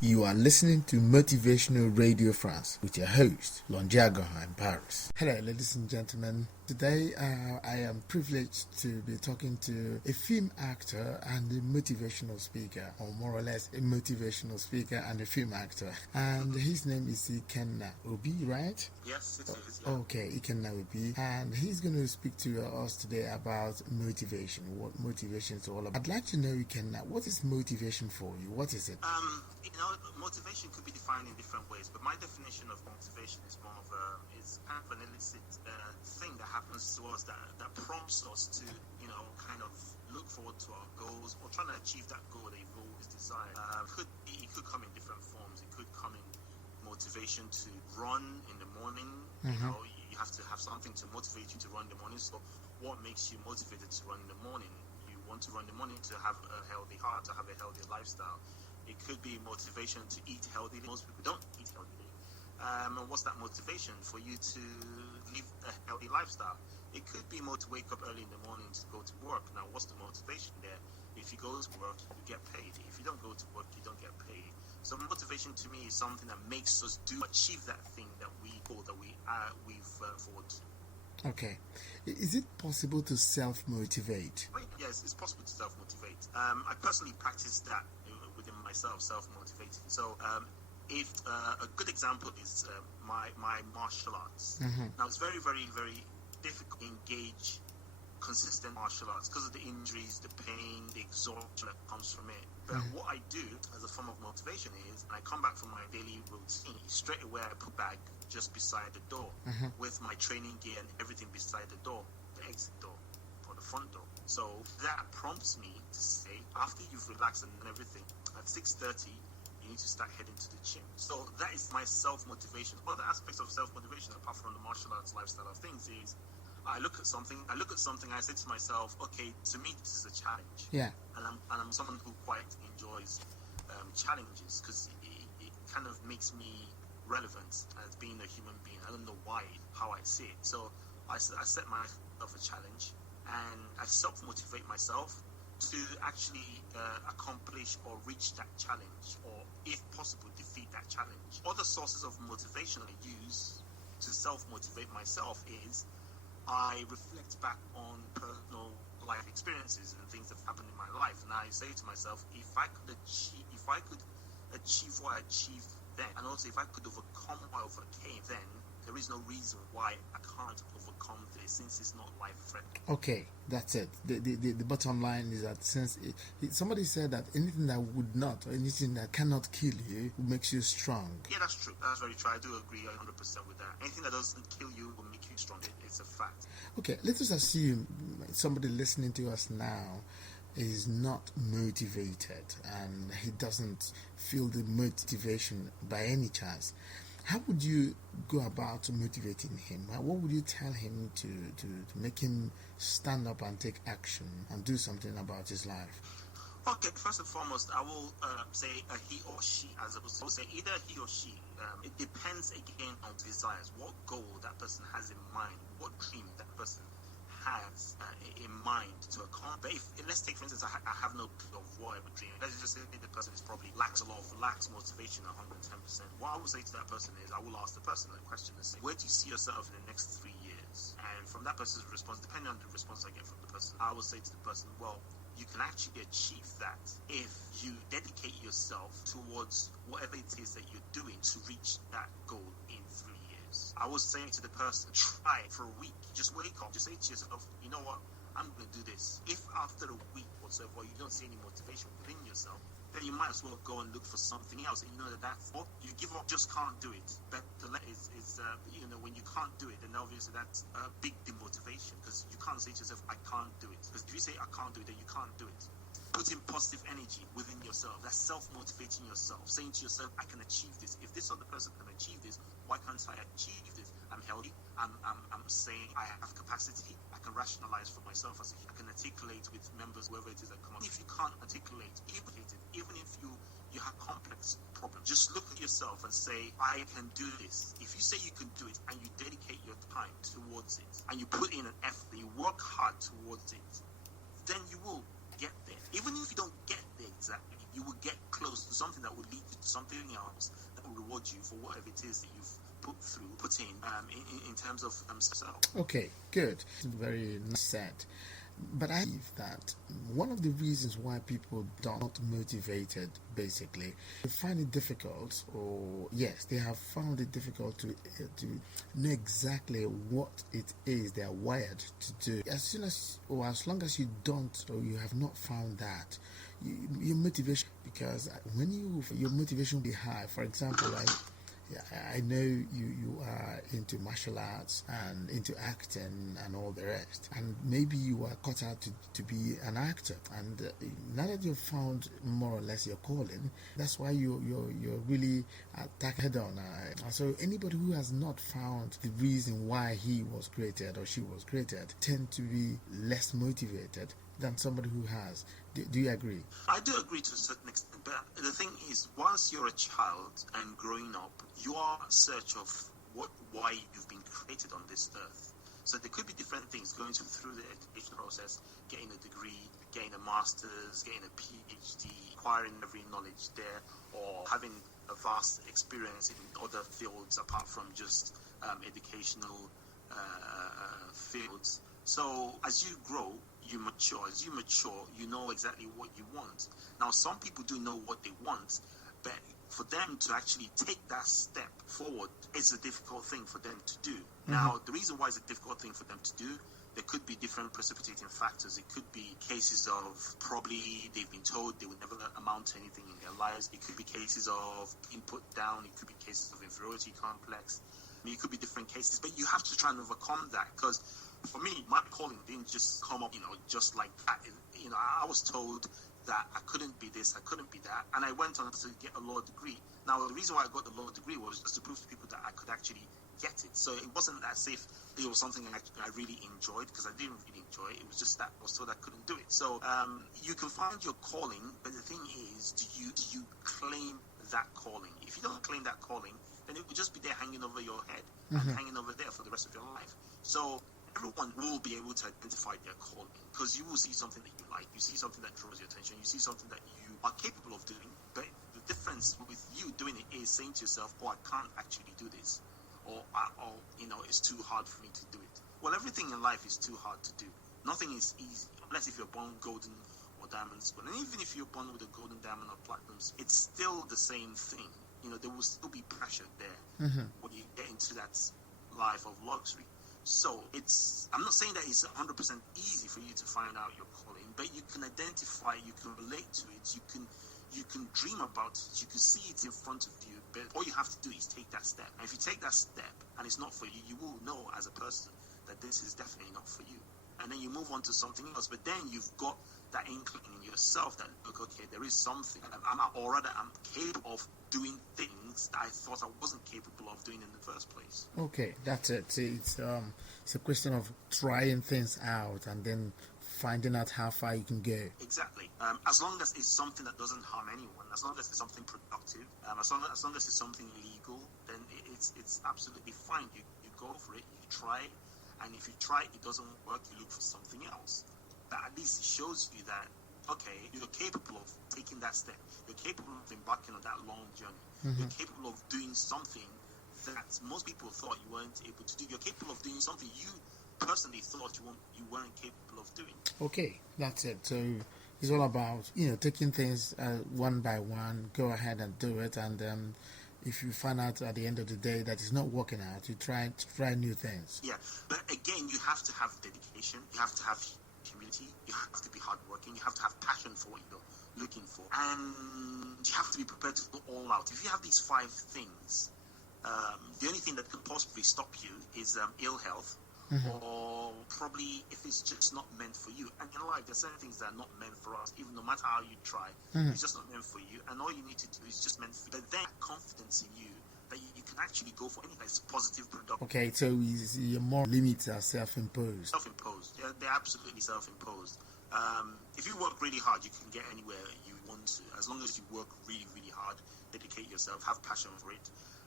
You are listening to Motivational Radio France with your host, Lonjago in Paris. Hello, ladies and gentlemen. Today, I am privileged to be talking to a film actor and a motivational speaker, or more or less a motivational speaker and a film actor. And his name is Ikenna Obi, right? Yes, it is. Yeah. Okay, Ikenna Obi. And he's going to speak to us today about motivation, what motivation is all about. I'd like to know, Ikenna, what is motivation for you? What is it? Motivation could be defined in different ways, but my definition of motivation is more of it's kind of an illicit thing that happens to us that prompts us to, kind of look forward to our goals or trying to achieve that goal that you've always desired. It could come in different forms. It could come in motivation to run in the morning. Mm-hmm. You have to have something to motivate you to run in the morning. So what makes you motivated to run in the morning? You want to run in the morning to have a healthy heart, to have a healthy lifestyle. It could be motivation to eat healthy. Most people don't eat healthy. And what's that motivation? For you to live a healthy lifestyle. It could be more to wake up early in the morning to go to work. Now, what's the motivation there? If you go to work, you get paid. If you don't go to work, you don't get paid. So motivation to me is something that makes us achieve that thing that we've forward to. Okay. Is it possible to self-motivate? Yes, it's possible to self-motivate. I personally practice that within myself, self-motivating. So if a good example is my martial arts. Mm-hmm. Now, it's very, very, very difficult to engage consistent martial arts because of the injuries, the pain, the exhaustion that comes from it. But what I do as a form of motivation is, I come back from my daily routine, straight away I put bag just beside the door with my training gear and everything beside the door, the exit door or the front door. So that prompts me to say, after you've relaxed and everything, at 6:30, you need to start heading to the gym. So that is my self-motivation. Other aspects of self-motivation, apart from the martial arts lifestyle of things, is I look at something, I say to myself, okay, to me, this is a challenge. Yeah. And I'm someone who quite enjoys challenges because it kind of makes me relevant as being a human being. I don't know how I see it. So I set myself a challenge and I self-motivate myself to actually accomplish or reach that challenge, or if possible, defeat that challenge. Other sources of motivation I use to self-motivate myself is I reflect back on personal life experiences and things that have happened in my life, and I say to myself, if I could achieve what I achieved then, and also if I could overcome what I overcame then, there is no reason why I can't overcome this since it's not life-threatening. Okay, that's it. The bottom line is that since somebody said that anything that would not or anything that cannot kill you makes you strong. Yeah, that's true. That's very true. I do agree 100% with that. Anything that doesn't kill you will make you strong. It's a fact. Okay, let us assume somebody listening to us now is not motivated and he doesn't feel the motivation by any chance. How would you go about motivating him? What would you tell him to make him stand up and take action and do something about his life? Okay, first and foremost, I will say he or she, as opposed to say either he or she. It depends again on desires, what goal that person has in mind, what dream that person has in mind to accomplish. Let's take, for instance, I have no clue of whatever dream. Let's just say the person is probably lacks motivation 110%. What I will say to that person is, I will ask the person a question and say, where do you see yourself in the next 3 years? And from that person's response, depending on the response I get from the person, I will say to the person, well, you can actually achieve that if you dedicate yourself towards whatever it is that you're doing to reach that goal in 3 years. I will say to the person, try it for a week. Just wake up. Just say to yourself, you know what? I'm going to do this. If after a week or so, you don't see any motivation within yourself, then you might as well go and look for something else. And you know that's what you give up, just can't do it. But when you can't do it, then obviously that's a big demotivation because you can't say to yourself, I can't do it. Because if you say I can't do it, then you can't do it. Put in positive energy within yourself. That's self-motivating yourself, saying to yourself, I can achieve this. If this other person can achieve this, why can't I achieve this? I'm healthy. I'm saying I have capacity. I can rationalize for myself. I can articulate with members, whoever it is that come up. If you can't articulate, even if you have complex problems, just look at yourself and say, I can do this. If you say you can do it and you dedicate your time towards it and you put in an effort, you work hard towards it, then you will get there. Even if you don't get there exactly, you will get close to something that will lead you something else that will reward you for whatever it is that you've put in terms of self. Okay, good. Very nice said. But I believe that one of the reasons why people are not motivated, basically, they find it difficult, or yes, they have found it difficult to know exactly what it is they are wired to do. As soon as, or as long as you don't, or you have not found that, your motivation, because when your motivation will be high. For example, I know you are into martial arts and into acting and all the rest, and maybe you are cut out to be an actor, and now that you've found more or less your calling, that's why you're really attack head on. So anybody who has not found the reason why he was created or she was created tend to be less motivated than somebody who has. Do you agree? I do agree to a certain extent, but the thing is, once you're a child and growing up, you are in search of why you've been created on this earth. So there could be different things going through the education process, getting a degree, getting a master's, getting a PhD, acquiring every knowledge there, or having a vast experience in other fields apart from just educational fields. So as you grow, you mature. As you mature, you know exactly what you want. Now, some people do know what they want, but for them to actually take that step forward, it's a difficult thing for them to do. Mm-hmm. Now, the reason why it's a difficult thing for them to do, there could be different precipitating factors. It could be cases of probably they've been told they will never amount to anything in their lives. It could be cases of being put down. It could be cases of inferiority complex. It could be different cases, but you have to try and overcome that, because for me, my calling didn't just come up, just like that. I was told that I couldn't be this, I couldn't be that, and I went on to get a law degree. Now, the reason why I got the law degree was just to prove to people that I could actually get it. So it wasn't as if it was something I really enjoyed, because I didn't really enjoy it. It was just that I was told I couldn't do it. So you can find your calling, but the thing is, do you claim that calling? If you don't claim that calling, then it will just be there hanging over your head and hanging over there for the rest of your life. So everyone will be able to identify their calling, because you will see something that you like, you see something that draws your attention, you see something that you are capable of doing, but the difference with you doing it is saying to yourself, I can't actually do this, or it's too hard for me to do it. Well, everything in life is too hard to do. Nothing is easy, unless if you're born golden or diamonds. But even if you're born with a golden, diamond, or platinums, it's still the same thing. There will still be pressure there when you get into that life of luxury. So I'm not saying that it's 100% easy for you to find out your calling, but you can identify, you can relate to it, you can dream about it, you can see it in front of you, but all you have to do is take that step. And if you take that step and it's not for you, you will know as a person that this is definitely not for you. And then you move on to something else, but then you've got that inkling in yourself that, look, okay, there is something, I'm capable of doing things that I thought I wasn't capable of doing in the first place. Okay, that's it. It's a question of trying things out and then finding out how far you can go. Exactly. As long as it's something that doesn't harm anyone, as long as it's something productive, as long as it's something legal, then it's absolutely fine. You go for it, you try it, and if you try it doesn't work, you look for something else. But at least it shows you that, okay, you're capable of taking that step. You're capable of embarking on that long journey. You're capable of doing something that most people thought you weren't able to do. You're capable of doing something you personally thought you weren't capable of doing. Okay, that's it. So it's all about, taking things one by one, go ahead and do it, and if you find out at the end of the day that it's not working out, you try new things. Yeah, but again, you have to have dedication. You have to have humility. You have to be hardworking. You have to have passion for what you're looking for, and you have to be prepared to go all out. If you have these 5 things, the only thing that could possibly stop you is ill health, or probably if it's just not meant for you. And in life, there's certain things that are not meant for us. Even no matter how you try, it's just not meant for you. And all you need to do is just meant for you. But then confidence in you that you can actually go for anything that's positive, productive. Okay, so your more limits are self-imposed. Self-imposed. Yeah, they're absolutely self-imposed. If you work really hard, you can get anywhere you want to. As long as you work really, really hard, dedicate yourself, have passion for it,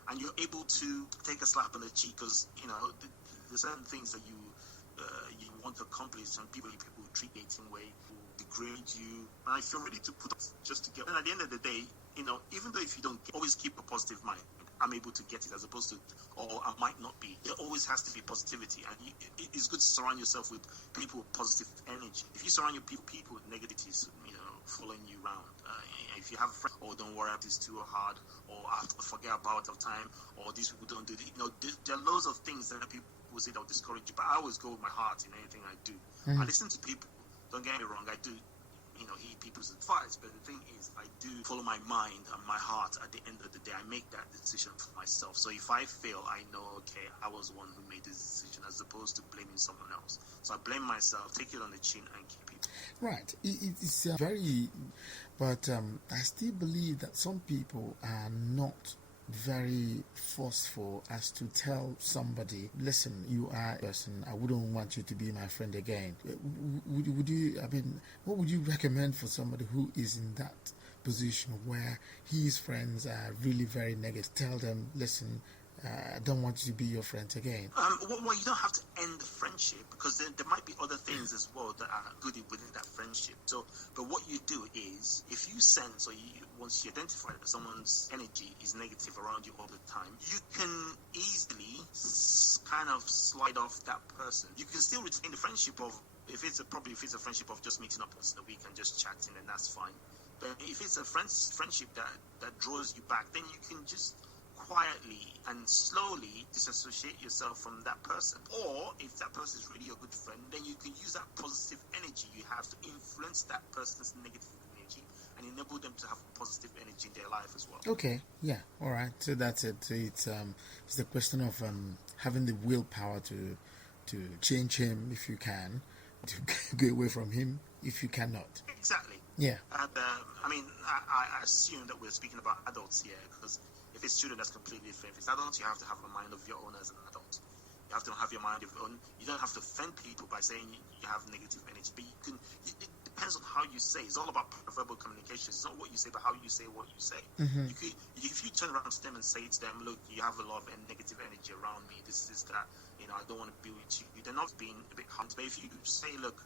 and you're able to take a slap on the cheek, because there's certain things that you want to accomplish, and people treat you the same way, will degrade you, and if you're ready to put up just to get, and at the end of the day, even though if you don't always keep a positive mind, I'm able to get it, as opposed to, or I might not be. There always has to be positivity, and it's good to surround yourself with people with positive energy. If you surround your people with negativities, following you around, if you have friends, don't worry, this is too hard, or I have to forget about the time, or these people don't do it. There are loads of things that people will say that will discourage you, but I always go with my heart in anything I do. I listen to people. Don't get me wrong, I do heed people's advice, but the thing is, I do follow my mind and my heart. At the end of the day, I make that decision for myself. So if I fail, I know, okay, I was the one who made this decision, as opposed to blaming someone else. So I blame myself, take it on the chin, and keep it. Right. It's very, but I still believe that some people are not very forceful as to tell somebody, listen, you are a person, I wouldn't want you to be my friend again. Would you, what would you recommend for somebody who is in that position where his friends are really very negative? Tell them, listen, I don't want you to be your friends again. Well, you don't have to end the friendship, because there might be other things as well that are good within that friendship. So, but what you do is, if you sense, or once you identify that someone's energy is negative around you all the time, you can easily kind of slide off that person. You can still retain the friendship of, if it's a friendship of just meeting up once a week and just chatting, then that's fine. But if it's a friendship that draws you back, then you can just quietly and slowly disassociate yourself from that person. Or if that person is really your good friend, then you can use that positive energy you have to influence that person's negative energy and enable them to have positive energy in their life as well. Okay, yeah, all right. So that's it. So it's the question of having the willpower to change him if you can, to go away from him if you cannot. Exactly. Yeah. And I assume that we're speaking about adults here, because if it's children, that's completely different. If it's adults, you have to have a mind of your own as an adult. You have to have your mind of your own. You don't have to offend people by saying you have negative energy, but you can. It depends on how you say. It's all about verbal communication. It's not what you say, but how you say what you say. If you turn around to them and say to them, "Look, you have a lot of negative energy around me. This is that. I don't want to be with you." They're not being a bit harmful. But if you say, "Look,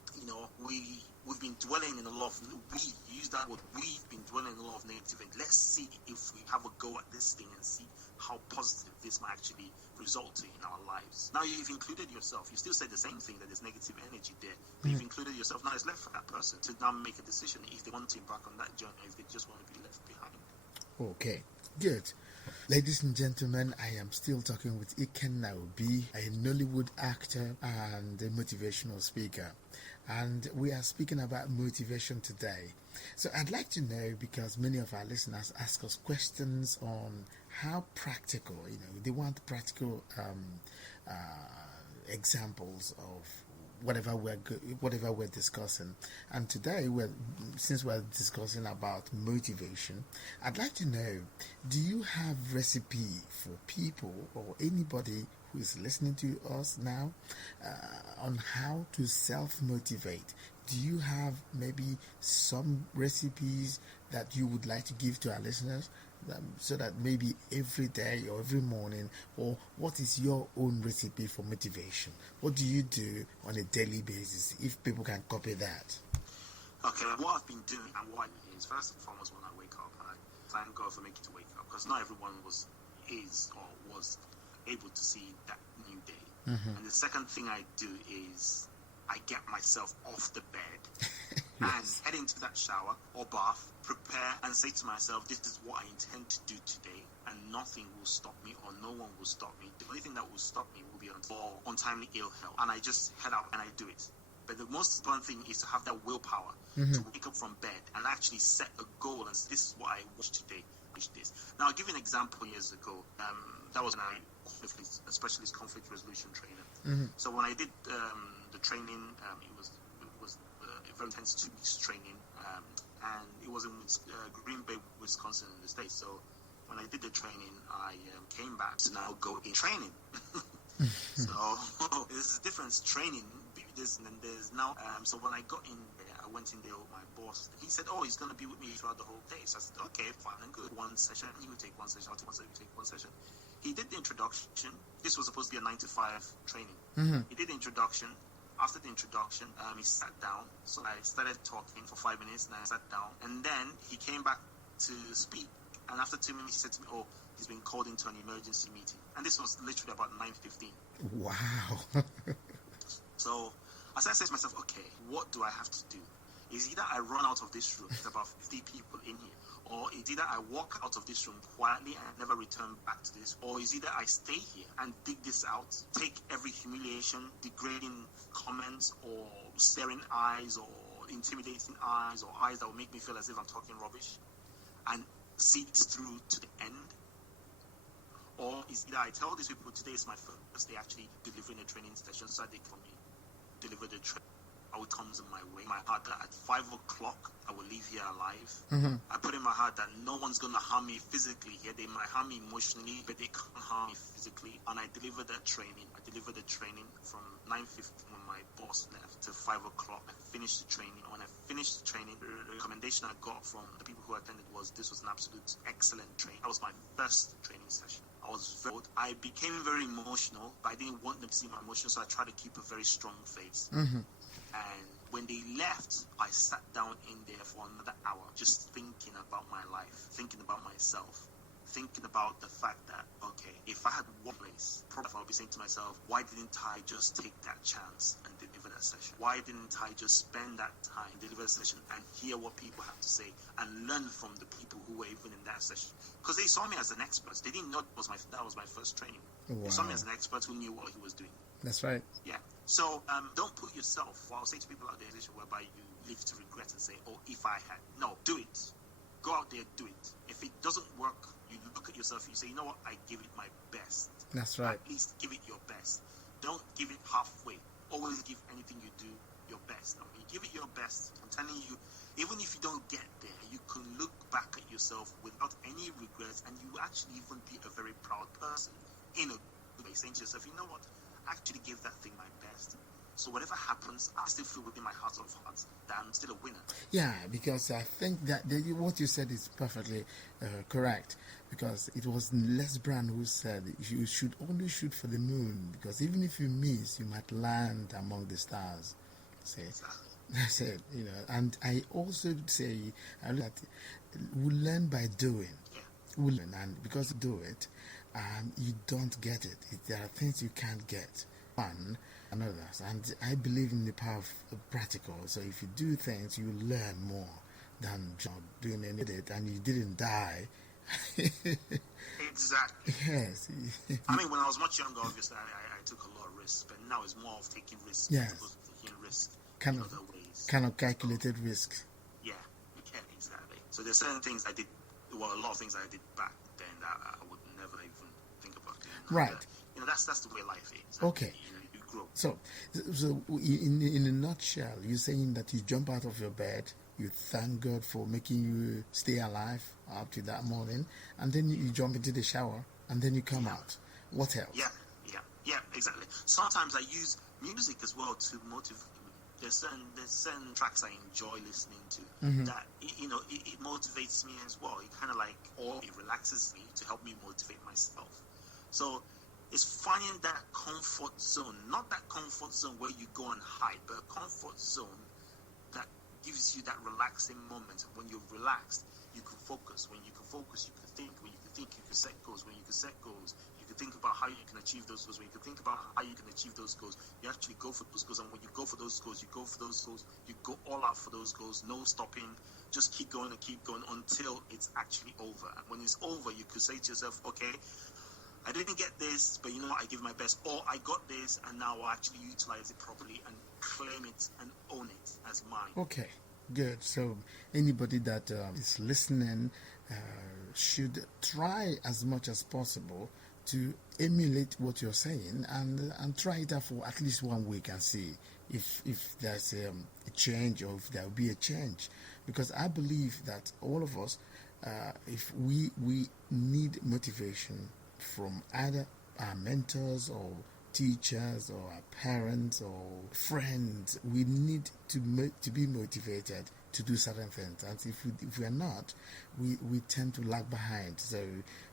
we've been dwelling in a lot of," we use that word, we've been dwelling in a lot of negativity. Let's see if we have a go at this thing and see how positive this might actually result in our lives. Now you've included yourself. You still say the same thing, that there's negative energy there, but you've included yourself. Now it's left for that person to now make a decision if they want to embark on that journey, or if they just want to be left behind. Okay, good. Ladies and gentlemen, I am still talking with Iken Naobi, a Nollywood actor and a motivational speaker. And we are speaking about motivation today. So I'd like to know, because many of our listeners ask us questions on how practical, they want practical examples of whatever we're discussing. And today, since we're discussing about motivation, I'd like to know, do you have recipe for people or anybody who is listening to us now on how to self-motivate? Do you have maybe some recipes that you would like to give to our listeners, so that maybe every day or every morning, or what is your own recipe for motivation? What do you do on a daily basis, if people can copy that? Okay, what I've been doing and what is, first and foremost, when I wake up, I thank God for making to wake up, because not everyone was able to see that new day. And the second thing I do is I get myself off the bed and head into that shower or bath, prepare and say to myself, this is what I intend to do today, and nothing will stop me, or no one will stop me. The only thing that will stop me will be untimely ill health, and I just head out and I do it. But the most important thing is to have that willpower to wake up from bed and actually set a goal and say, this is what I wish today. This. Now, I'll give you an example. Years ago, that was when I a specialist conflict resolution trainer. So when I did the training, it was a very intense 2 weeks training, and it was in Green Bay, Wisconsin, in the States. So when I did the training, I came back to now go in training. So there's a difference training. And then there's now. So when I got in there, I went in there with my boss. He said, "Oh, he's going to be with me throughout the whole day." So I said, "Okay, fine and good. One session, he will take one session. I'll take one session. You take one session." He did the introduction. This was supposed to be a 9 to 5 training. He did the introduction. After the introduction, he sat down. So I started talking for 5 minutes, and I sat down. And then he came back to speak. And after 2 minutes, he said to me, "Oh, he's been called into an emergency meeting." And this was literally about 9:15. Wow. So as I said to myself, okay, what do I have to do? Is either I run out of this room, there's about 50 people in here, or it's either I walk out of this room quietly and never return back to this, or is either I stay here and dig this out, take every humiliation, degrading comments, or staring eyes, or intimidating eyes, or eyes that will make me feel as if I'm talking rubbish, and see this through to the end. Or is either I tell these people today is my first day actually delivering a training session, so they for me deliver the outcomes in my way. My heart that at 5 o'clock I will leave here alive. Mm-hmm. I put in my heart that no one's gonna harm me physically here. They might harm me emotionally, but they can't harm me physically. And I delivered that training. I delivered the training from 9:15 when my boss left to 5 o'clock. I finished the training. When I finished the training, the recommendation I got from the people who attended was this was an absolute excellent training. That was my first training session. I became very emotional, but I didn't want them to see my emotions, so I tried to keep a very strong face. Mm-hmm. And when they left, I sat down in there for another hour, just thinking about my life, thinking about myself, thinking about the fact that, okay, if I had one place, probably I would be saying to myself, why didn't I just take that chance and deliver that session? Why didn't I just spend that time, deliver the session, and hear what people have to say, and learn from the people who were even in that session? Because they saw me as an expert. They didn't know that was my first training. Wow. They saw me as an expert who knew what he was doing. That's right. Yeah. So don't put yourself, well, I'll say to people out there, whereby you live to regret and say, oh, if I had. No, do it. Go out there, do it. If it doesn't work, you look at yourself, you say, you know what, I give it my best. That's right. At least give it your best. Don't give it halfway. Always give anything you do your best. Now, when you give it your best, I'm telling you, even if you don't get there, you can look back at yourself without any regrets, and you actually even be a very proud person in a way, saying to yourself, you know what, I actually gave that thing my best. So whatever happens, I still feel within my heart of hearts that I'm still a winner. Yeah, because I think that what you said is perfectly correct. Because it was Les Brown who said you should only shoot for the moon, because even if you miss, you might land among the stars. Say, Exactly. that's it. And I also say that we learn by doing. Yeah. We learn, and because you do it, you don't get it. There are things you can't get. One and others, and I believe in the power of practical. So if you do things, you learn more than doing anything, and you didn't die. Exactly. Yes. I mean, when I was much younger, obviously, I took a lot of risks, but now it's more of taking risks Yes. as opposed to taking risks Kind in of- other ways. Kind of calculated risks. Yeah, you can, exactly. So there's certain things I did, well, a lot of things I did back then that I would never even think about doing now. Right. But, that's the way life is. Okay. You grow. So in a nutshell, you're saying that you jump out of your bed, you thank God for making you stay alive up to that morning, and then you jump into the shower, and then you come out. What else? Yeah, exactly. Sometimes I use music as well to motivate me. There's certain tracks I enjoy listening to that it motivates me as well. It kind of like, or it relaxes me to help me motivate myself. So it's finding that comfort zone, not that comfort zone where you go and hide, but a comfort zone that gives you that relaxing moment. When you're relaxed, you can focus. When you can focus, you can think. When you can think, you can set goals. When you can set goals, you can think about how you can achieve those goals. When you can think about how you can achieve those goals, you actually go for those goals. And when you go for those goals, you go for those goals. You go all out for those goals. No stopping. Just keep going and keep going until it's actually over. And when it's over, you could say to yourself, okay, I didn't get this, but you know what, I give my best. Or I got this, and now I'll actually utilize it properly and claim it and own it as mine. Okay, good. So anybody that is listening should try as much as possible to emulate what you're saying, and try it out for at least 1 week and see if there's a change, or if there will be a change. Because I believe that all of us, if we need motivation from either our mentors or teachers or our parents or friends, we need to be motivated to do certain things, and if we are not, we tend to lag behind. So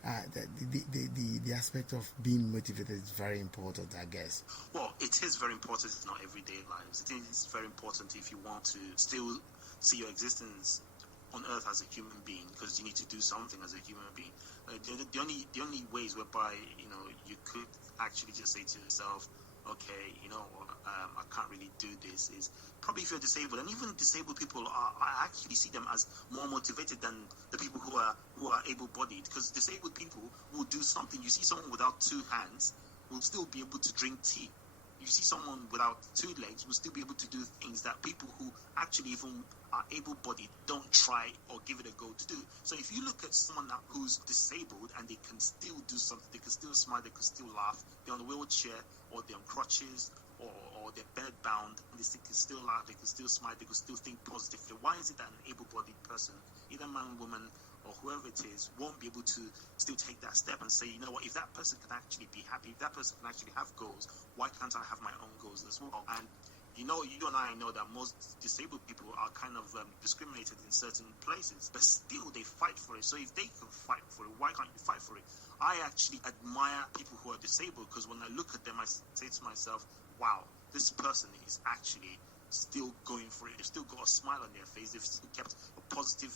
the aspect of being motivated is very important, I guess. Well, it is very important in our everyday lives. It is very important if you want to still see your existence on earth as a human being, because you need to do something as a human being. The only ways whereby you could actually just say to yourself, okay, I can't really do this, is probably if you're disabled. And even disabled people I actually see them as more motivated than the people who are able-bodied, because disabled people will do something. You see someone without two hands will still be able to drink tea. You see someone without two legs will still be able to do things that people who actually even are able-bodied don't try or give it a go to do. So if you look at someone who's disabled and they can still do something, they can still smile, they can still laugh, they're on a wheelchair or they're on crutches or they're bed-bound, and they can still laugh, they can still smile, they can still think positively. Why is it that an able-bodied person, either man, woman, or whoever it is, won't be able to still take that step and say, you know what, if that person can actually be happy, if that person can actually have goals, why can't I have my own goals as well? And you and I know that most disabled people are kind of discriminated in certain places, but still they fight for it. So if they can fight for it, why can't you fight for it? I actually admire people who are disabled, because when I look at them, I say to myself, wow, this person is actually still going for it. They've still got a smile on their face. They've still kept a positive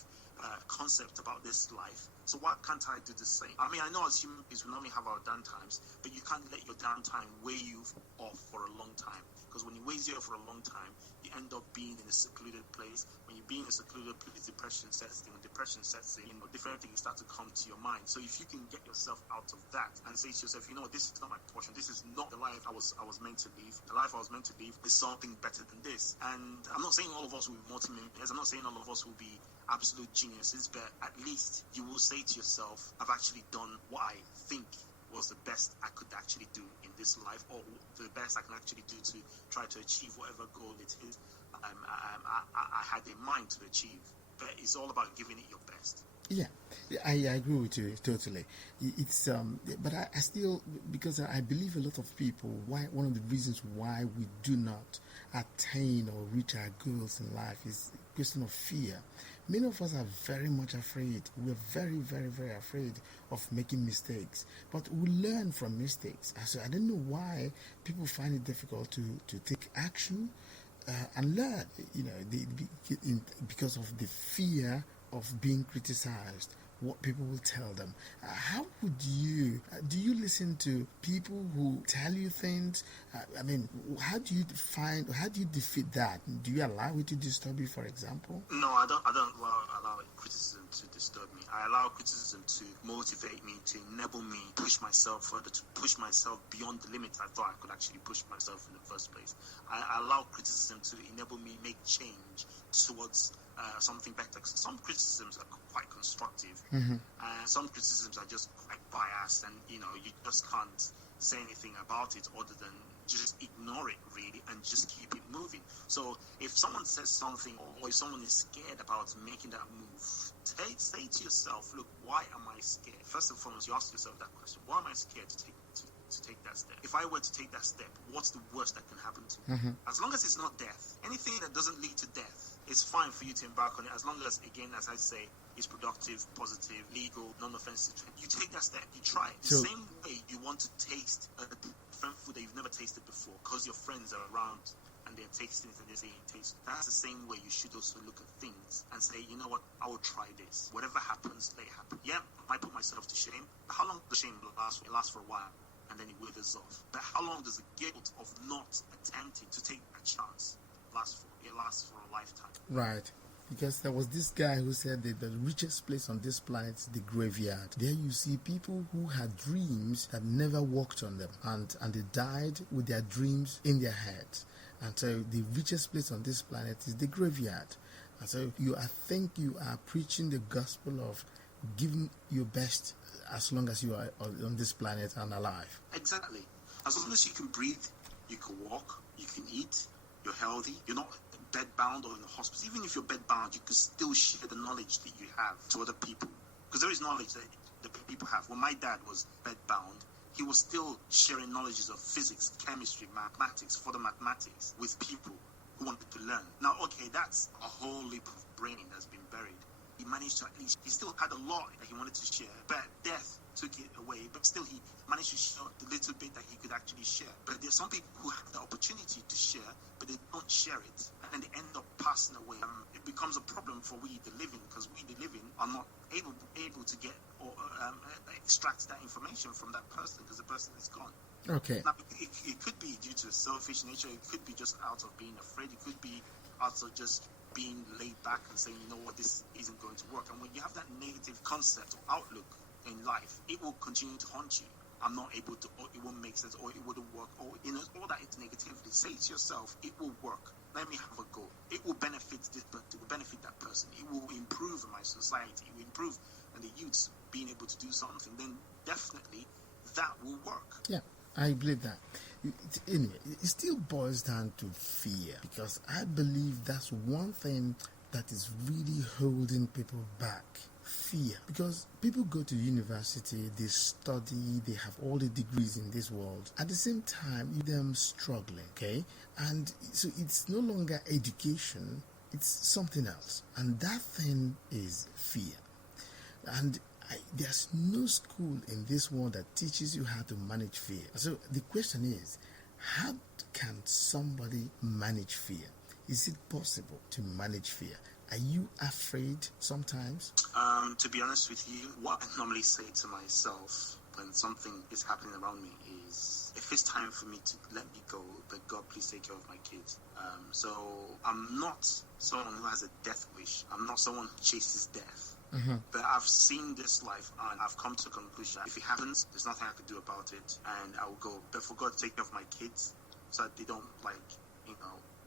concept about this life. So why can't I do the same? I mean, I know as human beings we normally have our downtimes, but you can't let your downtime weigh you off for a long time, because when it weighs you off for a long time, you end up being in a secluded place. When you be in a secluded place, depression sets in. When depression sets in, different things start to come to your mind. So if you can get yourself out of that and say to yourself, this is not my portion, this is not the life I was meant to live. The life I was meant to live is something better than this. And I'm not saying all of us will be multi-millionaires. I'm not saying all of us will be absolute geniuses, but at least you will say to yourself, I've actually done what I think was the best I could actually do in this life, or the best I can actually do to try to achieve whatever goal it is I had in mind to achieve. But it's all about giving it your best. Yeah, I agree with you totally. It's but I still, because I believe a lot of people, one of the reasons why we do not attain or reach our goals in life is a question of fear. Many of us are very much afraid. We're very, very, very afraid of making mistakes. But we learn from mistakes. So I don't know why people find it difficult to take action and learn, because of the fear of being criticized, what people will tell them. How would do you listen to people who tell you things? How do you defeat that? Do you allow it to disturb you, for example? No, I don't allow criticism to disturb me. I allow criticism to motivate me, to enable me, push myself further, to push myself beyond the limits I thought I could actually push myself in the first place. I allow criticism to enable me make change towards something better. Some criticisms are quite constructive, and some criticisms are just quite biased, and you just can't say anything about it other than just ignore it really and just keep it moving. So if someone says something, or if someone is scared about making that move, say to yourself, look, why am I scared? First and foremost, you ask yourself that question: why am I scared to take that step? If I were to take that step, what's the worst that can happen to me? As long as it's not death, anything that doesn't lead to death, it's fine for you to embark on it, as long as, again, as I say, it's productive, positive, legal, non-offensive. You take that step, you try it. The same way you want to taste a different food that you've never tasted before, because your friends are around and they're tasting it and they're saying taste. That's the same way you should also look at things and say, you know what, I will try this. Whatever happens, let it happen. Yeah, I might put myself to shame, but how long does the shame last? It lasts for a while, and then it withers off. But how long does the guilt of not attempting to take a chance last for? It lasts for a lifetime. Right. Because there was this guy who said that the richest place on this planet is the graveyard. There you see people who had dreams that never worked on them, and they died with their dreams in their heads. And so the richest place on this planet is the graveyard. And so I think you are preaching the gospel of giving your best as long as you are on this planet and alive. Exactly. As long as you can breathe, you can walk, you can eat, you're healthy, you're not bed-bound or in the hospital. Even if you're bed-bound, you can still share the knowledge that you have to other people. Because there is knowledge that people have. When my dad was bed-bound, he was still sharing knowledges of physics, chemistry, mathematics, further mathematics with people who wanted to learn. Now, okay, that's a whole leap of brain that's been buried. He managed to he still had a lot that he wanted to share, but death took it away, but still he managed to share the little bit that he could actually share. But there's some people who have the opportunity to share, but they don't share it, and then they end up passing away. It becomes a problem for we the living, because we the living are not able to get or extract that information from that person, because the person is gone. Okay. Now, it could be due to a selfish nature. It could be just out of being afraid. It could be out of just being laid back and saying, you know what, this isn't going to work. And when you have that negative concept or outlook in life, it will continue to haunt you. I'm not able to, or it won't make sense, or it wouldn't work, or all that it's negativity. Say to yourself, it will work. Let me have a go. It will benefit this, but it will benefit that person. It will improve my society. It will improve and the youths being able to do something. Then definitely that will work. Yeah, I believe that. Anyway, it still boils down to fear, because I believe that's one thing that is really holding people back. Fear. Because people go to university, they study, they have all the degrees in this world. At the same time, them struggling, okay? And so it's no longer education, it's something else. And that thing is fear. And there's no school in this world that teaches you how to manage fear. So the question is, how can somebody manage fear? Is it possible to manage fear? Are you afraid sometimes? To be honest with you, what I normally say to myself when something is happening around me is, if it's time for me to let me go, but God, please take care of my kids. So I'm not someone who has a death wish. I'm not someone who chases death. Mm-hmm. But I've seen this life, and I've come to a conclusion. If it happens, there's nothing I can do about it, and I will go. But for God to take care of my kids, so that they don't,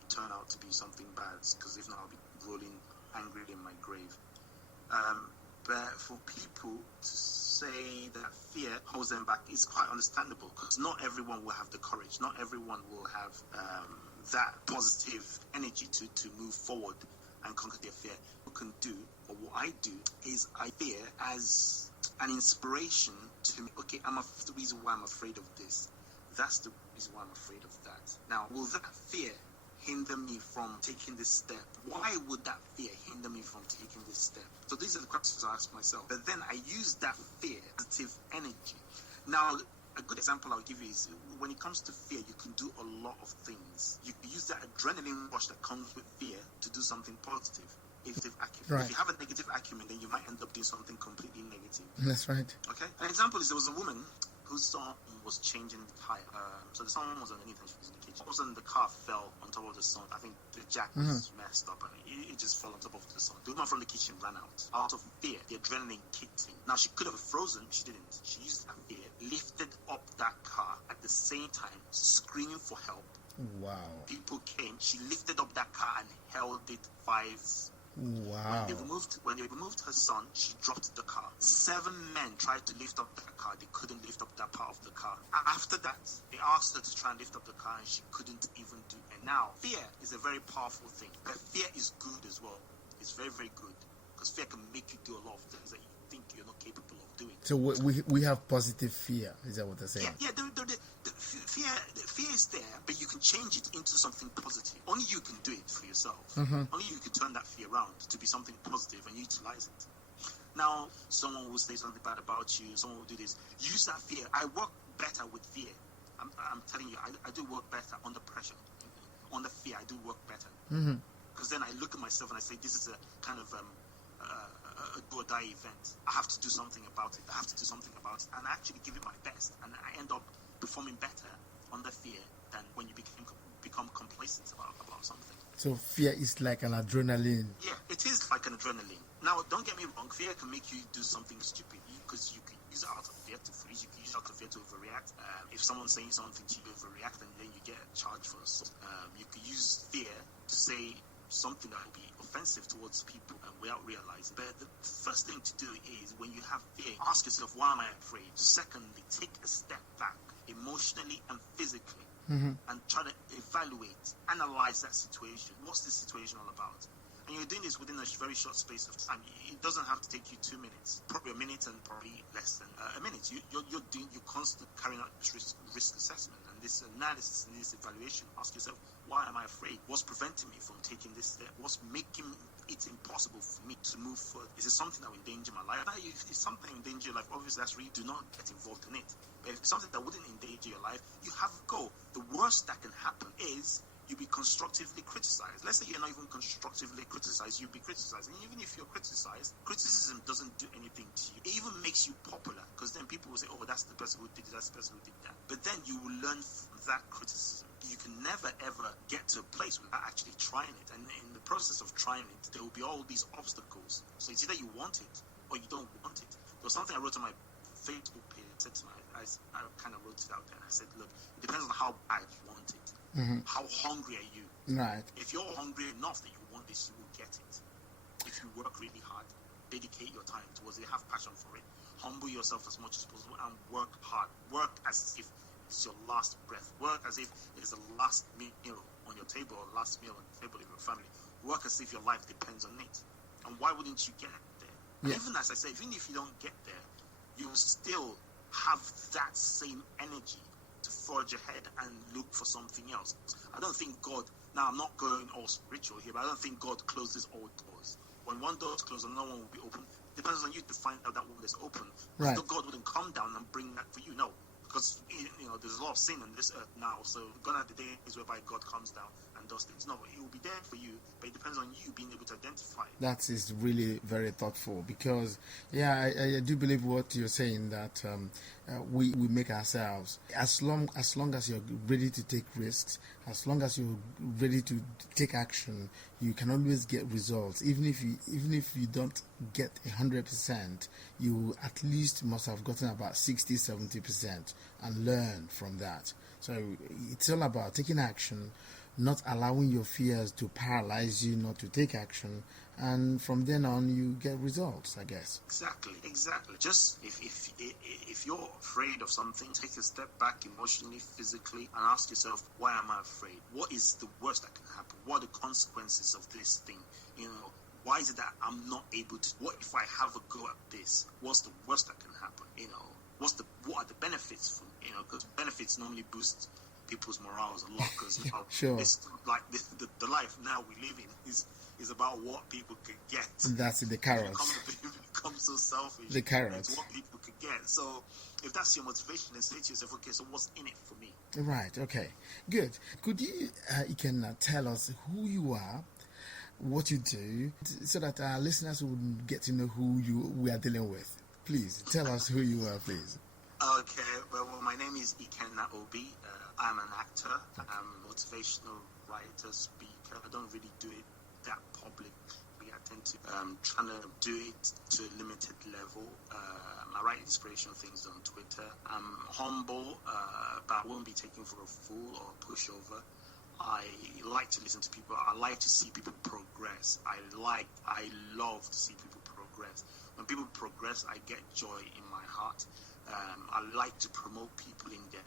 turn out to be something bad, because if not, I'll be rolling angry in my grave. But for people to say that fear holds them back is quite understandable, because not everyone will have the courage. Not everyone will have that positive energy to move forward and conquer their fear. What can do, or what I do, is I fear as an inspiration to me. Okay, the reason why I'm afraid of this. That's the reason why I'm afraid of that. Now, will that fear hinder me from taking this step? Why would that fear hinder me from taking this step? So these are the questions I ask myself. But then I use that fear, positive energy. Now, a good example I'll give you is, when it comes to fear, you can do a lot of things. You can use that adrenaline rush that comes with fear to do something positive. Right. If you have a negative acumen, then you might end up doing something completely negative. That's right. Okay. An example is, there was a woman whose son was changing the tire. So the son was underneath and she was in the kitchen. All of a sudden, the car fell on top of the son. I think the jack was messed up and it just fell on top of the son. The woman from the kitchen ran out of fear. The adrenaline kicked in. Now, she could have frozen. She didn't. She used that fear, lifted up that car at the same time, screaming for help. Wow. People came. She lifted up that car and held it 5. Wow. When they removed her son, she dropped the car. 7 men tried to lift up that car. They couldn't lift up that part of the car. After that, they asked her to try and lift up the car, and she couldn't even do it. And now, fear is a very powerful thing. But fear is good as well. It's very, very good. Because fear can make you do a lot of things that you think you're not capable of doing. So we have positive fear. Is that what they're saying? Yeah. The fear is there, but you can change it into something positive. Only you can do it for yourself. Mm-hmm. Only you can turn that fear around to be something positive and utilize it. Now, someone will say something bad about you. Someone will do this. Use that fear. I work better with fear. I'm telling you, I do work better under pressure. Under fear, I do work better. Because then I look at myself and I say, this is a kind of a do or die event. I have to do something about it. And I actually give it my best. And I end up performing better under fear than when you become complacent about something. So fear is like an adrenaline. Yeah, it is like an adrenaline. Now, don't get me wrong. Fear can make you do something stupid, because you can use it out of fear to freeze. You can use it out of fear to overreact. If someone's saying something to you, overreact, and then you get charged for assault. You can use fear to say something that will be offensive towards people without realizing. But the first thing to do is, when you have fear, ask yourself, why am I afraid? Secondly, take a step back, emotionally and physically, and try to evaluate, analyze that situation. What's this situation all about? And you're doing this within a very short space of time. It doesn't have to take you 2 minutes, probably a minute and probably less than a minute. You're constantly carrying out this risk assessment and this analysis and this evaluation. Ask yourself, why am I afraid? What's preventing me from taking this step? What's making it impossible for me to move forward? Is it something that will endanger my life? If it's something that will endanger your life, obviously that's really, do not get involved in it. But if it's something that wouldn't endanger your life, you have a goal. The worst that can happen is you be constructively criticized. Let's say you're not even constructively criticized, you'll be criticized. And even if you're criticized, criticism doesn't do anything to you. It even makes you popular, because then people will say, oh, that's the person who did it, that's the person who did that. But then you will learn from that criticism. You can never, ever get to a place without actually trying it. And in the process of trying it, there will be all these obstacles. So it's either you want it or you don't want it. There was something I wrote on my Facebook page. I kind of wrote it out there. I said, look, it depends on how bad you want it. Mm-hmm. How hungry are you? Right. If you're hungry enough that you want this, you will get it. If you work really hard, dedicate your time towards it, have passion for it, humble yourself as much as possible, and work hard. Work as if it's your last breath. Work as if it's the last meal on your table, or last meal on the table of your family. Work as if your life depends on it. And why wouldn't you get there? Yeah. Even as I say, even if you don't get there, you will still have that same energy to forge ahead and look for something else. I don't think God, now I'm not going all spiritual here, but I don't think God closes all doors. When one door is closed, another one will be open. It depends on you to find out that one is open. Right. God wouldn't come down and bring that for you. No, because there's a lot of sin on this earth now. So gone are the days whereby God comes down and does things. No, it will be there for you, but it depends on you being able to identify it. That is really very thoughtful, because I do believe what you're saying, that we make ourselves, as long as you're ready to take risks, as long as you're ready to take action, you can always get results. Even if you don't get 100%, you at least must have gotten about 60-70% and learn from that. So it's all about taking action, not allowing your fears to paralyze you not to take action, and from then on you get results, I guess. Exactly. Just if you're afraid of something, take a step back emotionally, physically, and ask yourself, why am I afraid? What is the worst that can happen? What are the consequences of this thing? Why is it that I'm not able to? What if I have a go at this? What's the worst that can happen? What are the benefits? Because benefits normally boost people's morals a lot, because sure. It's like the life now we live in is about what people could get. That's the carrots. Become so selfish. The carrots. What people could get. So if that's your motivation, then say to yourself, okay, so what's in it for me? Right. Okay. Good. Could you can tell us who you are, what you do, so that our listeners will get to know who we are dealing with? Please tell us who you are, please. Okay. Well, my name is Ikenna Obi. I'm an actor. I'm a motivational writer, speaker. I don't really do it that publicly. I tend to trying to do it to a limited level. I write inspirational things on Twitter. I'm humble, but I won't be taken for a fool or a pushover. I like to listen to people. I like to see people progress. I love to see people progress. When people progress, I get joy in my heart. I like to promote people in their,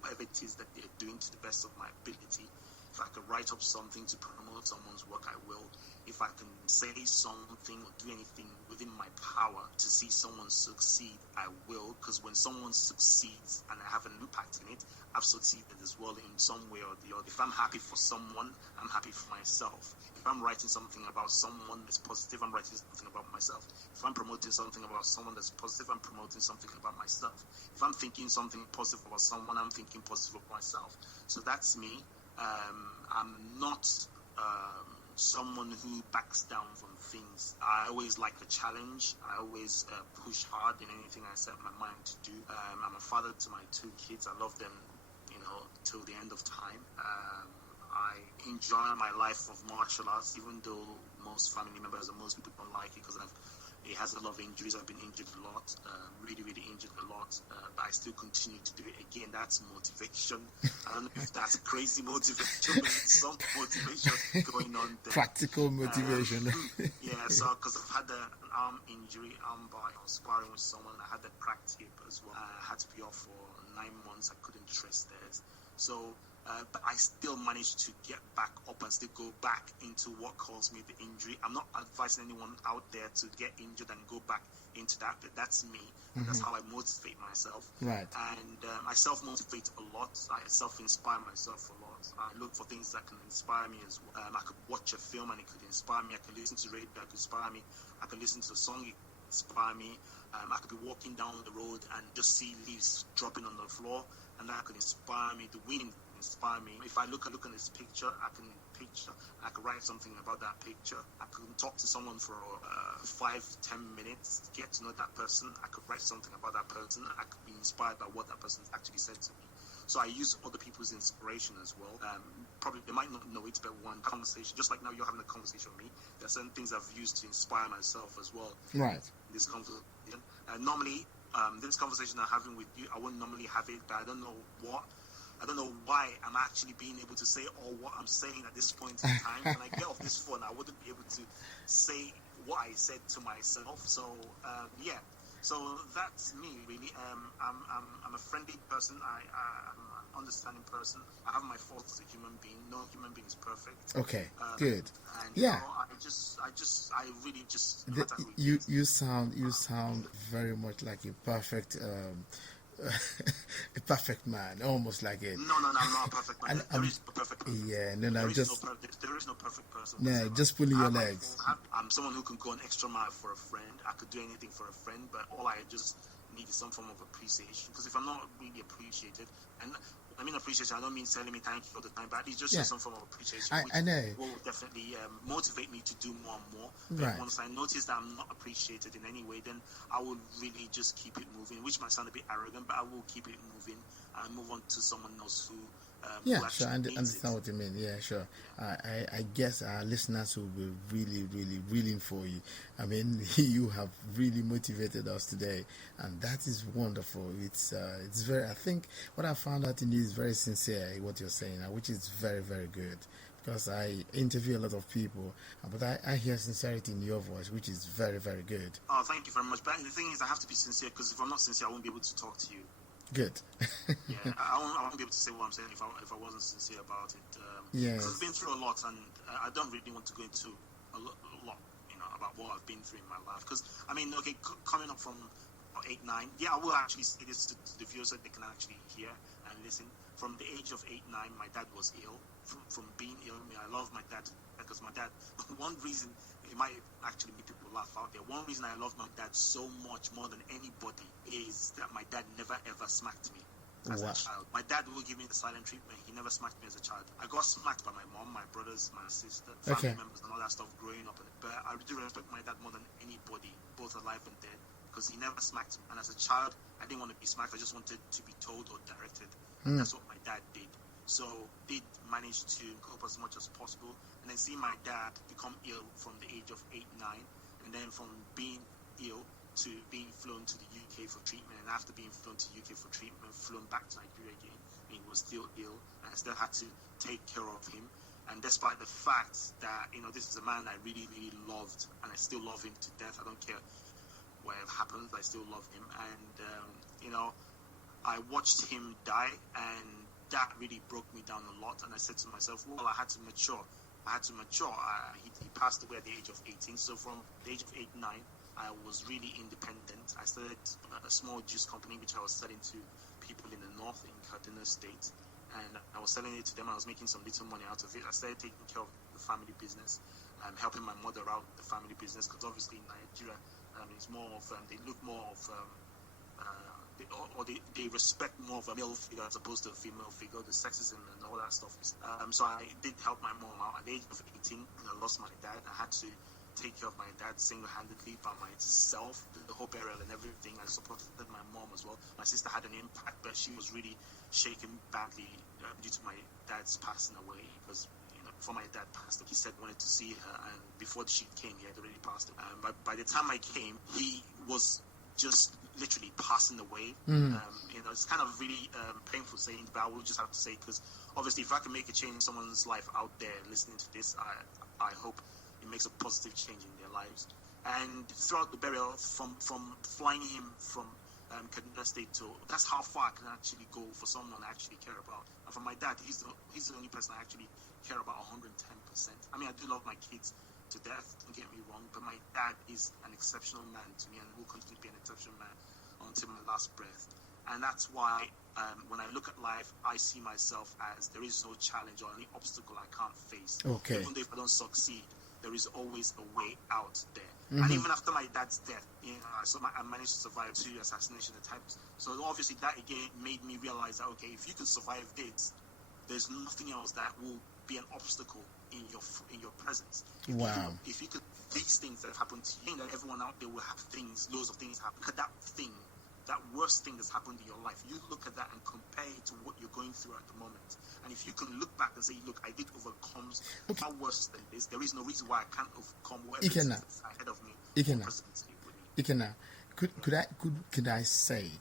whatever it is that they're doing to the best of my ability. If I can write up something to promote someone's work, I will. If I can say something or do anything within my power to see someone succeed, I will. Because when someone succeeds and I have an impact in it, I've succeeded as well in some way or the other. If I'm happy for someone, I'm happy for myself. If I'm writing something about someone that's positive, I'm writing something about myself. If I'm promoting something about someone that's positive, I'm promoting something about myself. If I'm thinking something positive about someone, I'm thinking positive about myself. So that's me. I'm not someone who backs down from things. I always like a challenge. I always push hard in anything I set my mind to do. I'm a father to my 2 kids. I love them, till the end of time. I enjoy my life of martial arts, even though most family members and most people don't like it because it has a lot of injuries. I've been injured a lot, really, really injured a lot, but I still continue to do it. Again, that's motivation. I don't know if that's crazy motivation, but it's some motivation going on there. Practical motivation. So because arm injury, armbar. I was sparring with someone. I had a cracked hip as well. I had to be off for 9 months. I couldn't trace stairs. So, but I still managed to get back up and still go back into what caused me the injury. I'm not advising anyone out there to get injured and go back into that, but that's me. Mm-hmm. That's how I motivate myself. Right. And I self-motivate a lot. I self-inspire myself a lot. I look for things that can inspire me as well. I could watch a film and it could inspire me. I could listen to radio that could inspire me. I could listen to a song it could inspire me. I could be walking down the road and just see leaves dropping on the floor, and that could inspire me. The wind inspire me. If I look at this picture, I could write something about that picture. I could talk to someone for 5-10 minutes, get to know that person. I could write something about that person. I could be inspired by what that person actually said to me. So I use other people's inspiration as well. Probably they might not know it, but one conversation, just like now you're having a conversation with me, there are certain things I've used to inspire myself as well. Right. This conversation. Normally, this conversation I'm having with you, I wouldn't normally have it, but I don't know why I'm actually being able to say all what I'm saying at this point in time. When I get off this phone, I wouldn't be able to say what I said to myself. So, yeah. So that's me, really. I'm a friendly person. I'm an understanding person. I have my faults as a human being. No human being is perfect. Okay, good. And, yeah. I really just. You sound very much like a perfect. A perfect man, almost like it. No, I'm not a perfect man. There is no perfect person. Yeah, no, there just. There is no perfect person. No, just pulling your legs. I'm someone who can go an extra mile for a friend. I could do anything for a friend, but all I just need is some form of appreciation. Because if I'm not really appreciated, and I mean appreciation, I don't mean telling me thank you all the time, but it's just some form of appreciation, which I know. will definitely motivate me to do more and more. But Right. once I notice that I'm not appreciated in any way, then I will really just keep it moving, which might sound a bit arrogant, but I will keep it moving and move on to someone else who sure, I understand what you mean. Yeah, sure. I guess our listeners will be really, really rooting for you. I mean, you have really motivated us today, and that is wonderful. It's very. I think what I found out in you is very sincere. What you're saying, which is very, very good. Because I interview a lot of people, but I hear sincerity in your voice, which is very, very good. Oh, thank you very much. But the thing is, I have to be sincere, because if I'm not sincere, I won't be able to talk to you. Good. Yeah, I won't be able to say what I'm saying if I wasn't sincere about it. Yes. Because I've been through a lot, and I don't really want to go into a lot, about what I've been through in my life. Because, I mean, okay, coming up from 8, 9, yeah, I will actually say this to the viewers so they can actually hear and listen. From the age of 8, 9, my dad was ill. From being ill, I love my dad, because my dad, one reason, it might actually make people laugh out there, one reason I love my dad so much more than anybody is that my dad never ever smacked me as a child. My dad will give me the silent treatment. He never smacked me as a child. I got smacked by my mom, my brothers, my sister, family members, and all that stuff growing up. But I do respect my dad more than anybody, both alive and dead, because he never smacked me. And as a child, I didn't want to be smacked. I just wanted to be told or directed. And that's what my dad did. So did manage to cope as much as possible, and then see my dad become ill from the age of 8, 9, and then from being ill to being flown to the UK for treatment, and after being flown to the UK for treatment, flown back to Nigeria again, and he was still ill, and I still had to take care of him. And despite the fact that, this is a man I really, really loved, and I still love him to death. I don't care what happens, I still love him. And, I watched him die, and that really broke me down a lot. And I said to myself, well, I had to mature. He passed away at the age of 18. So from the age of 8, 9, I was really independent. I started a small juice company, which I was selling to people in the north, in Kaduna State. And I was selling it to them. I was making some little money out of it. I started taking care of the family business, helping my mother out with the family business, because obviously in Nigeria, it's more of, they look more of, they respect more of a male figure as opposed to a female figure, the sexism and all that stuff. So I did help my mom out. At the age of 18, I lost my dad. I had to take care of my dad single-handedly by myself, the whole burial and everything. I supported my mom as well. My sister had an impact, but she was really shaken badly due to my dad's passing away, because before my dad passed, he said wanted to see her, and before she came, he had already passed. But by the time I came, he was just literally passing away. It's kind of really painful saying, but I will just have to say, because obviously if I can make a change in someone's life out there listening to this, I hope it makes a positive change in their lives. And throughout the burial, from flying him from Kaduna State to, that's how far I can actually go for someone I actually care about. And for my dad, he's the only person I actually care about 110%. I mean, I do love my kids to death, don't get me wrong, but my dad is an exceptional man to me and will continue to be an exceptional man until my last breath. And that's why when I look at life, I see myself as there is no challenge or any obstacle I can't face. Okay. Even though if I don't succeed, there is always a way out there. And even after my dad's death, I managed to survive 2 assassination attempts. So obviously that again made me realize that, okay, if you can survive this, there's nothing else that will be an obstacle in your presence. Wow. If you could, these things that have happened to you, that everyone out there will have loads of things happen. Look at that thing, that worst thing that's happened in your life. You look at that and compare it to what you're going through at the moment. And if you can look back and say, look, I did overcome far worse than this. There is no reason why I can't overcome whatever is ahead of me.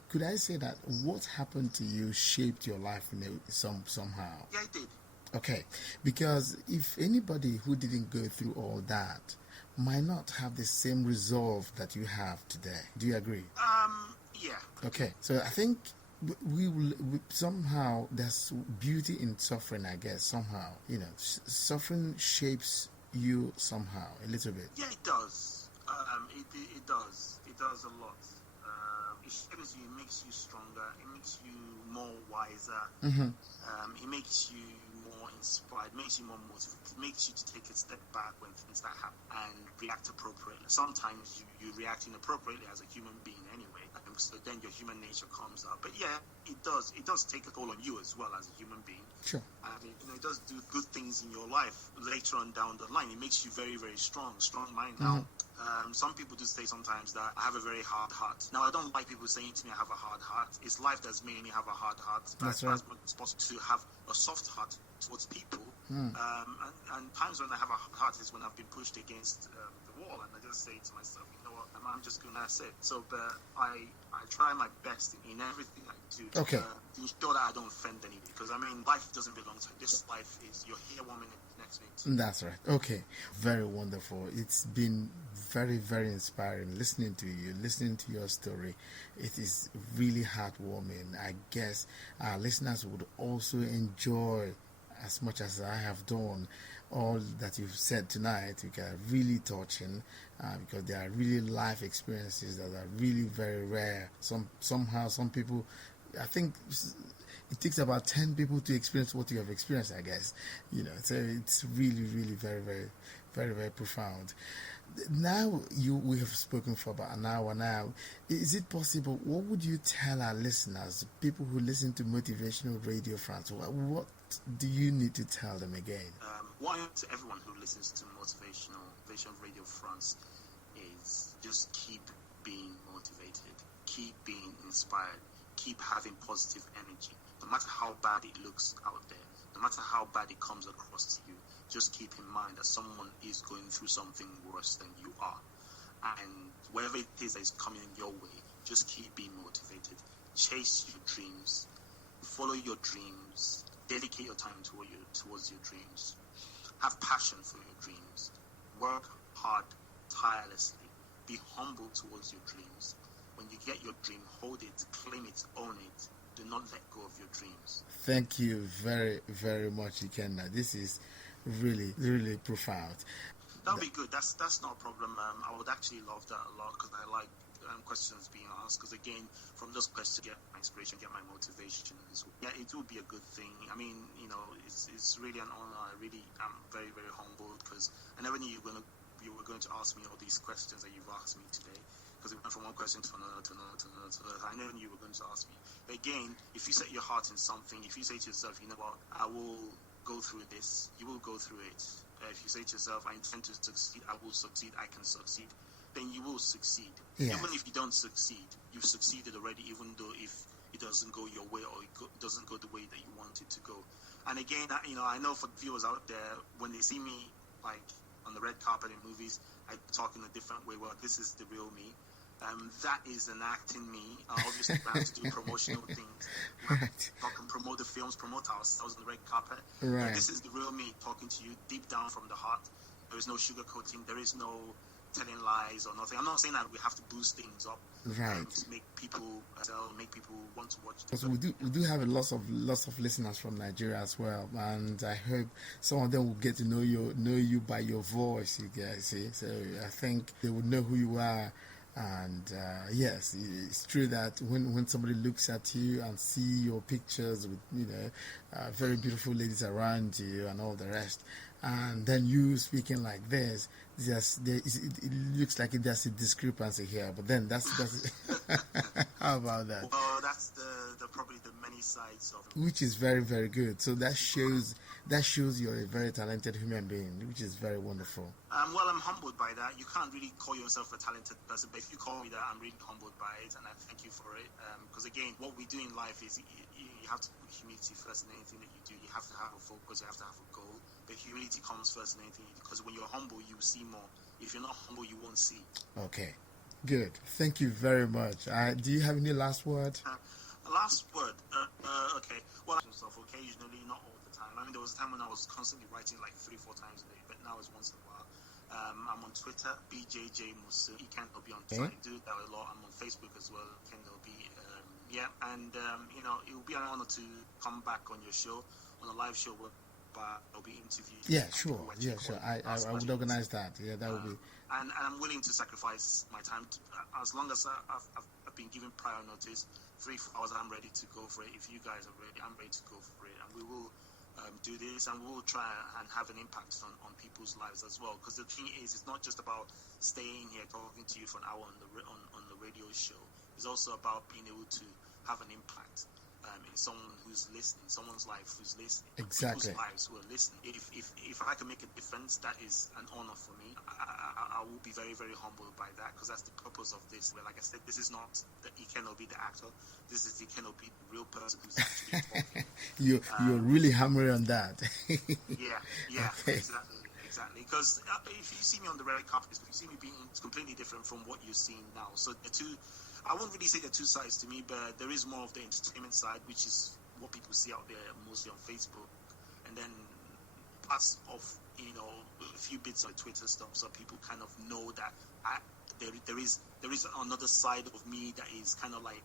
Could I say that what happened to you shaped your life somehow? Yeah, it did. Okay, because if anybody who didn't go through all that might not have the same resolve that you have today. Do you agree? Yeah. Okay, so I think we somehow there's beauty in suffering. I guess somehow, suffering shapes you somehow a little bit. Yeah, it does. It does. It does a lot. It shapes you. It makes you stronger. It makes you more wiser. It makes you more inspired. Makes you more motivated. It makes you to take a step back when things that happen and react appropriately. Sometimes you react inappropriately as a human being anyway. So then your human nature comes out. But yeah, it does take a toll on you as well as a human being. Sure. I mean, it does do good things in your life later on down the line. It makes you very, very strong mind. Now, some people do say sometimes that I have a very hard heart. Now, I don't like people saying to me I have a hard heart. It's life that's made me have a hard heart. But as much as possible to have a soft heart towards people. And times when I have a hard heart is when I've been pushed against the wall, and I just say to myself, you know what, I'm just going to say it. So, but I try my best in everything I do to ensure that I don't offend anybody. Because, I mean, life doesn't belong to you. This life is, you're here 1 minute, next minute. That's right. Okay. Very wonderful. It's been very, very inspiring listening to you, listening to your story. It is really heartwarming. I guess our listeners would also enjoy as much as I have done all that you've said tonight. You are really touching because there are really life experiences that are really very rare. Somehow some people, I think it takes about 10 people to experience what you have experienced, I guess. So it's really, really very, very, very, very profound. Now we have spoken for about an hour now. Is it possible, what would you tell our listeners, people who listen to Motivational Radio France, what do you need to tell them again? One to everyone who listens to Motivational Radio France is just keep being motivated, keep being inspired, keep having positive energy. No matter how bad it looks out there, no matter how bad it comes across to you, just keep in mind that someone is going through something worse than you are. And wherever it is that is coming your way, just keep being motivated. Chase your dreams. Follow your dreams. Dedicate your time towards your dreams. Have passion for your dreams. Work hard, tirelessly. Be humble towards your dreams. When you get your dream, hold it, claim it, own it. Do not let go of your dreams. Thank you very, very much, Ikenna. This is really, really profound. That'll be good. That's not a problem. I would actually love that a lot because I like questions being asked. Because again, from those questions, get my inspiration, get my motivation. Yeah, it would be a good thing. I mean, it's really an honor. I'm very, very humbled because I never knew you were going to ask me all these questions that you've asked me today. Because it went from one question to another, to another, to another, to another. I never knew you were going to ask me. But again, if you set your heart in something, if you say to yourself, you know what, I will go through this, you will go through it. If you say to yourself, I intend to succeed, I will succeed, I can succeed, then you will succeed. Yeah. Even if you don't succeed, you've succeeded already, even though if it doesn't go your way or it doesn't go the way that you want it to go. And again, I know for viewers out there, when they see me like on the red carpet in movies, I talk in a different way. Well, this is the real me. That is an act in me. Obviously, we have to do promotional things. Right. I can promote the films, promote ourselves on the red carpet. Right. This is the real me talking to you deep down from the heart. There is no sugarcoating. There is no telling lies or nothing. I'm not saying that we have to boost things up, right, to make people make people want to watch. Because we do have lots of listeners from Nigeria as well, and I hope some of them will get to know you by your voice. You guys see, so I think they would know who you are. And yes, it's true that when somebody looks at you and see your pictures with very beautiful ladies around you and all the rest, and then you speaking like this, it looks like there's a discrepancy here. But then that's how about that? Well, that's the probably the many sides of it. Which is very, very good. So that shows you're a very talented human being, which is very wonderful. Well, I'm humbled by that. You can't really call yourself a talented person, but if you call me that, I'm really humbled by it, and I thank you for it. Because again, what we do in life is you have to put humility first in anything that you do. You have to have a focus. You have to have a goal. But humility comes first in anything you do. Because when you're humble, you see more. If you're not humble, you won't see. Okay, good. Thank you very much. Do you have any last word? Last word. Okay. Well, occasionally, not all the time. I mean, there was a time when I was constantly writing like 3-4 times a day, but now it's once in a while. I'm on Twitter, BJJ Musu. You can be on Twitter. I do that a lot. I'm on Facebook as well. And it will be an honor to come back on your show, on a live show where I'll be interviewed. Yeah, sure. I would organize that. Yeah, that would be. And I'm willing to sacrifice my time as long as I've been given prior notice. 3-4 hours, I'm ready to go for it. If you guys are ready, I'm ready to go for it, and we will do this, and we'll try and have an impact on people's lives as well. Because the thing is, it's not just about staying here talking to you for an hour on the radio show. It's also about being able to have an impact in someone who's listening, someone's life who's listening, exactly. People's lives who are listening. If I can make a difference, that is an honor for me. I will be very, very humbled by that, because that's the purpose of this. Where, like I said, this is not the Ikenobi, the actor. This is the Ikenobi, the real person who's actually talking. You're really hammering on that. yeah, okay. Exactly. Because if you see me on the red carpet, if you see me being completely different from what you're seeing now. So I won't really say there are two sides to me, but there is more of the entertainment side, which is what people see out there mostly on Facebook, and then parts of a few bits of Twitter stuff, so people kind of know that there is another side of me that is kind of like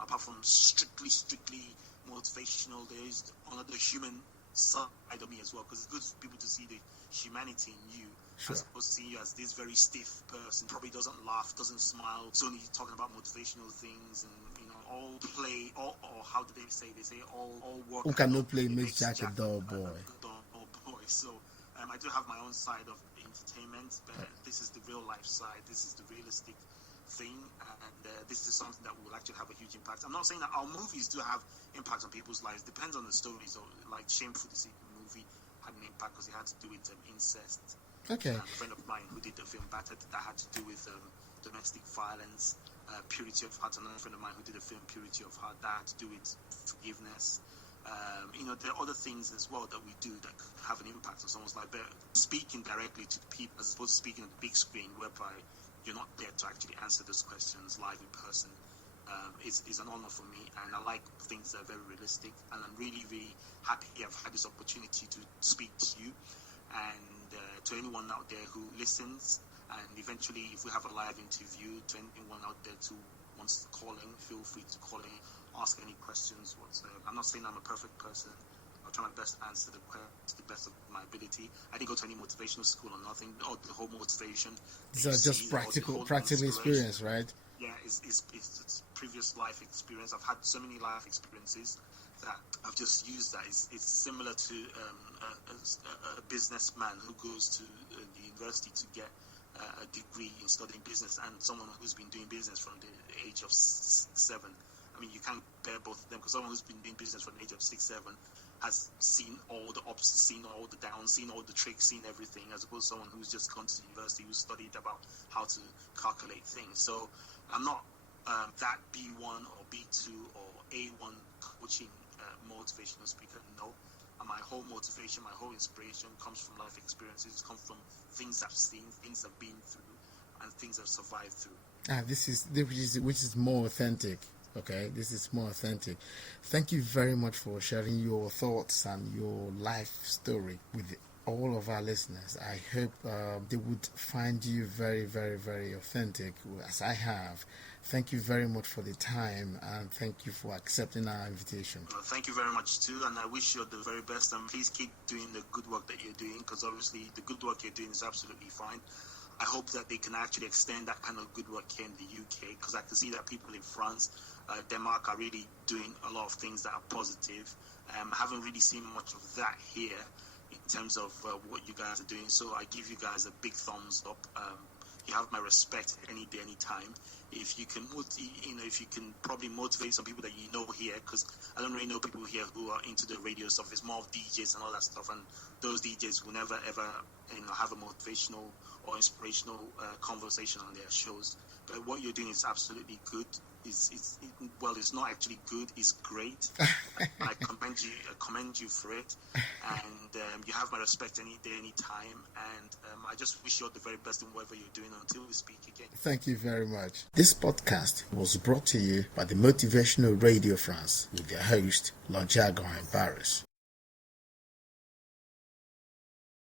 apart from strictly motivational, there is another human side of me as well, because it's good for people to see the humanity in you. Sure. As opposed to seeing you as this very stiff person, probably doesn't laugh, doesn't smile, it's only talking about motivational things, and all play, or how do they say? They say all work. Who cannot play makes Jack a dull boy. So I do have my own side of entertainment, but this is the real life side. This is the realistic thing, and this is something that will actually have a huge impact. I'm not saying that our movies do have impact on people's lives. Depends on the story. So, like Shameful Deceit movie had an impact because it had to do with incest. Okay. A friend of mine who did the film Battered, that had to do with domestic violence. Purity of Heart, another friend of mine who did the film Purity of Heart, that had to do with forgiveness. There are other things as well that we do that could have an impact on someone's life. But speaking directly to the people as opposed to speaking on the big screen, whereby you're not there to actually answer those questions live in person, is an honor for me. And I like things that are very realistic. And I'm really, really happy I've had this opportunity to speak to you and to anyone out there who listens. And eventually, if we have a live interview, to anyone out there who wants to call in, feel free to call in, ask any questions whatsoever. I'm not saying I'm a perfect person. I'll try my best to answer the question to the best of my ability. I didn't go to any motivational school or nothing, or the whole motivation. These are just practical experience, right? Yeah, it's previous life experience. I've had so many life experiences that I've just used that. It's similar to a businessman who goes to the university to get a degree in studying business, and someone who's been doing business from the age of 6-7. I mean, you can't compare both of them, because someone who's been doing business from the age of 6-7 has seen all the ups, seen all the downs, seen all the tricks, seen everything, as opposed to someone who's just gone to university, who studied about how to calculate things. So I'm not that B1 or B2 or A1 coaching motivational speaker. No. My whole motivation, my whole inspiration comes from life experiences, comes from things I've seen, things I've been through, and things I've survived through. Which is more authentic. Okay, this is more authentic. Thank you very much for sharing your thoughts and your life story with all of our listeners. I hope they would find you very, very, very authentic, as I have. Thank you very much for the time, and thank you for accepting our invitation. Well, thank you very much too, and I wish you the very best, and please keep doing the good work that you're doing, because obviously the good work you're doing is absolutely fine. I hope that they can actually extend that kind of good work here in the UK, because I can see that people in France, Denmark are really doing a lot of things that are positive. I haven't really seen much of that here in terms of what you guys are doing, so I give you guys a big thumbs up. You have my respect any day, any time. If you can, if you can probably motivate some people that you know here, because I don't really know people here who are into the radio stuff. It's more of DJs and all that stuff, and those DJs will never ever, have a motivational or inspirational conversation on their shows. But what you're doing is absolutely good. It's not actually good. It's great. I commend you for it, and you have my respect any day, any time. And I just wish you all the very best in whatever you're doing until we speak again. Thank you very much. This podcast was brought to you by the Motivational Radio France with their host, Lord Jagon Barris.